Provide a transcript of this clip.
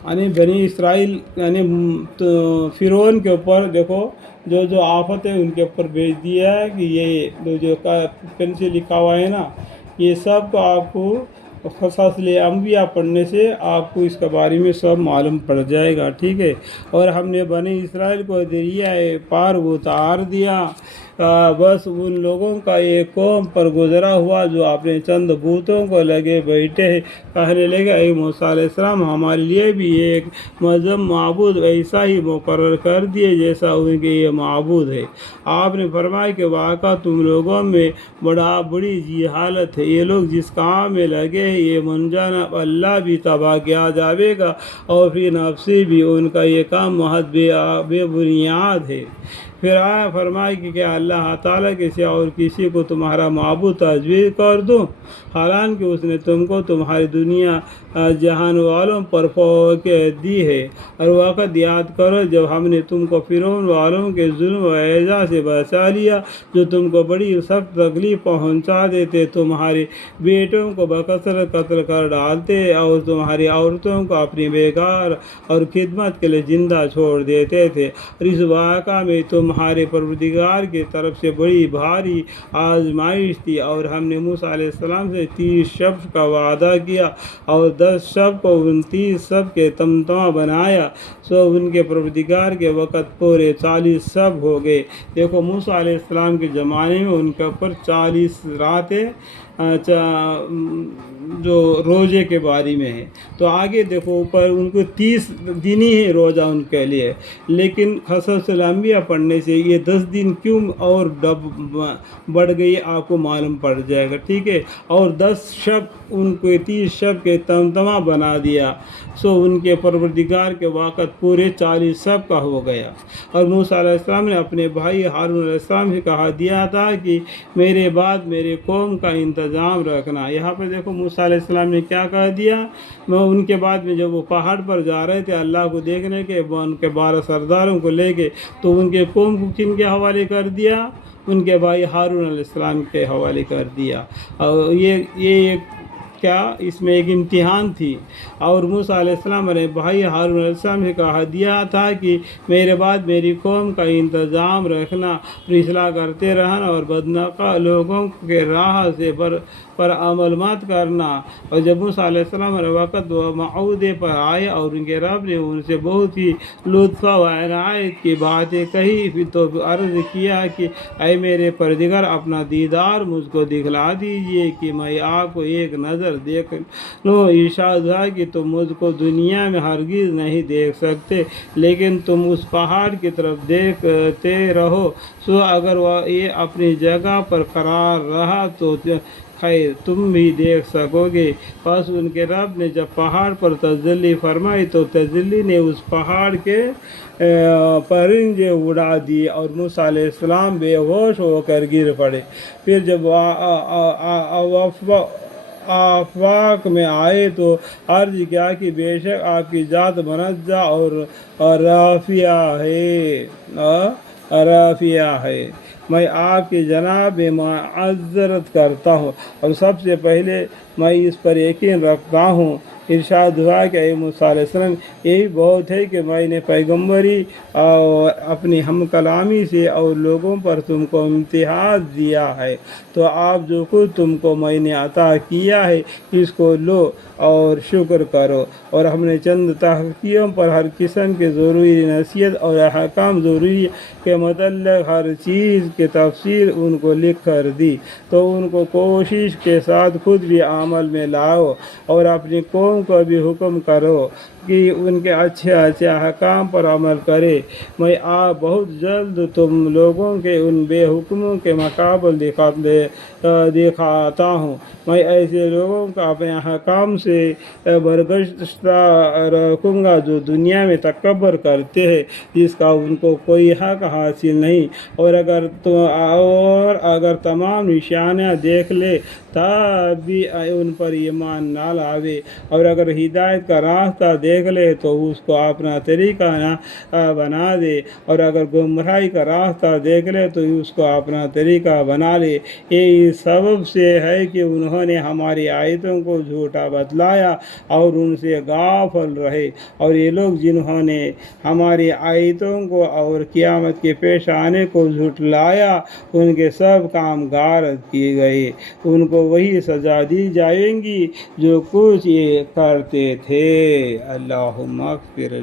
यानी बनी इसराइल यानी फ़िरौन के ऊपर देखो जो जो आफत है उनके ऊपर भेज दिया है कि ये जो का पेन से लिखा हुआ है ना, ये सब तो आपको क़ससल अंबिया पढ़ने से आपको इसके बारे में सब मालूम पड़ जाएगा, ठीक है। और हमने बनी इसराइल को दरिया पार उतार दिया। बस उन लोगों का एक कौम पर गुजरा हुआ जो अपने चंद बूतों को लगे बैठे कहने लगे, ऐ मूसा अलैहिस्सलाम, हमारे लिए भी एक मजहब माबूद ऐसा ही मुकर्रर कर दिए जैसा उनके ये माबूद है। आपने फरमाया कि वाक़ा तुम लोगों में बड़ी जहालत है। ये लोग जिस काम में लगे हैं ये मुनजाना अल्लाह भी तबाह किया जाएगा और फिर नफसी भी उनका ये काम महज बेबुनियाद है। फिर आया फरमाए कि क्या अल्लाह ताला के सिवा और किसी को तुम्हारा माबूद तजवीज़ कर दूँ, हालांकि उसने तुमको तुम्हारी दुनिया जहान वालों पर फौक़ियत दी है। और वक़्त याद करो जब हमने तुमको फ़िरौन वालों के जुल्म व एज़ा से बचा लिया जो तुमको बड़ी सख्त तकलीफ़ पहुँचा देते, तुम्हारे बेटों को बकसरत कत्ल कर डालते और तुम्हारी औरतों को अपनी बेकार और खिदमत के लिए ज़िंदा छोड़ देते थे। और इस वाक़ा में तुम्हारे परवरदिगार की तरफ से बड़ी भारी आजमाइश थी। और हमने मूसा अलैहिस्सलाम से 30 शब्द का वादा किया और 10 शब्द को 29 शब्द के तमतमा बनाया, सो उनके परवरदिगार के वक़्त पूरे 40 शब्द हो गए। देखो मूसा अलैहिस्सलाम के ज़माने में उनके ऊपर 40 रातें जो रोज़े के बारे में है। तो आगे देखो ऊपर उनको 30 दिन ही है रोज़ा उनके लिए, लेकिन क़ससल अंबिया पढ़ने से ये 10 दिन क्यों और बढ़ गई आपको मालूम पड़ जाएगा, ठीक है। और 10 शब्द उनको 30 शब्द के तमतमा बना दिया, सो उनके परवरदिगार के वक़्त पूरे 40 शब्द का हो गया। और मूसा अलैहिस्सलाम ने अपने भाई हारून अलैहिस्सलाम से कहा दिया था कि मेरे बाद मेरे कौम का इंतज़ाम रखना। यहाँ पर देखो मूसा अलैहिस्सलाम ने क्या कह दिया, मैं उनके बाद में जब वो पहाड़ पर जा रहे थे अल्लाह को देखने के, उनके 12 सरदारों को लेके, तो उनके कौम को किन के हवाले कर दिया, उनके भाई हारून अलैहिस्सलाम के हवाले कर दिया। और ये क्या इसमें एक इम्तिहान थी। और मूसा अलैहिस्सलाम ने भाई हारून अलैहिस्सलाम से कहा दिया था कि मेरे बाद मेरी कौम का इंतज़ाम रखना, इस्लाह करते रहना और बदनका लोगों के राह से पर अमल मत करना। और जब मूसा अलैहिस्सलाम वक़्त मऊदे पर आए और उनके रब ने उनसे बहुत ही लुत्फ़ व इनायत की बातें कही, फिर तो अर्ज़ किया कि ऐ मेरे परदिगार अपना दीदार मुझको दिखला दीजिए कि मैं आपको एक नज़र देख लूँ। इरशाद हुआ कि तुम मुझको दुनिया में हरगिज़ नहीं देख सकते, लेकिन तुम उस पहाड़ की तरफ देखते रहो, सो अगर वह ये अपनी जगह पर करार रहा तो खैर तुम भी देख सकोगे। बस उनके रब ने जब पहाड़ पर तजल्ली फरमाई तो तजल्ली ने उस पहाड़ के परिंदे उड़ा दिए और मूसा अलैहिस्सलाम बेहोश होकर गिर पड़े। फिर जब आफाक में आए तो अर्ज किया कि बेशक आपकी ज़ात मुनज़्ज़ह और राफिया है, मैं आपकी जनाब में माज़रत करता हूँ और सबसे पहले मैं इस पर यकीन रखता हूँ। इरशाद हुआ कि ऐ मूसा अलैहिस्सलाम, यही बहुत है कि मैंने पैगम्बरी और अपनी हम कलामी से और लोगों पर तुमको इम्तिहान दिया है, तो आप जो कुछ तुमको मैंने अता किया है इसको लो और शुक्र करो। और हमने चंद तहक़ीक़ों पर हर किस्म के ज़रूरी नसीहत और अहकाम ज़रूरी के मतलब हर चीज़ के तफसील उनको लिख कर दी, तो उनको कोशिश के साथ खुद भी अमल में लाओ और अपनी कौम को भी हुक्म करो कि उनके अच्छे अच्छे अहकाम पर अमल करे। मैं बहुत जल्द तुम लोगों के उन बेहुक्मों के मुकाबल दिखाता हूँ। मैं ऐसे लोगों का अपने अहकाम से बरगश्ता रखूँगा जो दुनिया में तकब्बर करते हैं, जिसका उनको कोई हक हासिल नहीं। और अगर तमाम निशानियाँ देख ले तब भी उन पर ईमान ना लावे और اور اگر ہدایت کا راستہ دیکھ لے تو اس کو اپنا طریقہ نہ بنا دے، اور اگر گمراہی کا راستہ دیکھ لے تو اس کو اپنا طریقہ بنا لے۔ یہ سبب سے ہے کہ انہوں نے ہماری آیتوں کو جھوٹا بتلایا اور ان سے غافل رہے، اور یہ لوگ جنہوں نے ہماری آیتوں کو اور قیامت کے پیش آنے کو جھٹلایا، ان کے سب کام غارت کیے گئے، ان کو وہی سزا دی جائیں گی جو کچھ یہ کرتے تھے۔ اللہم اغفر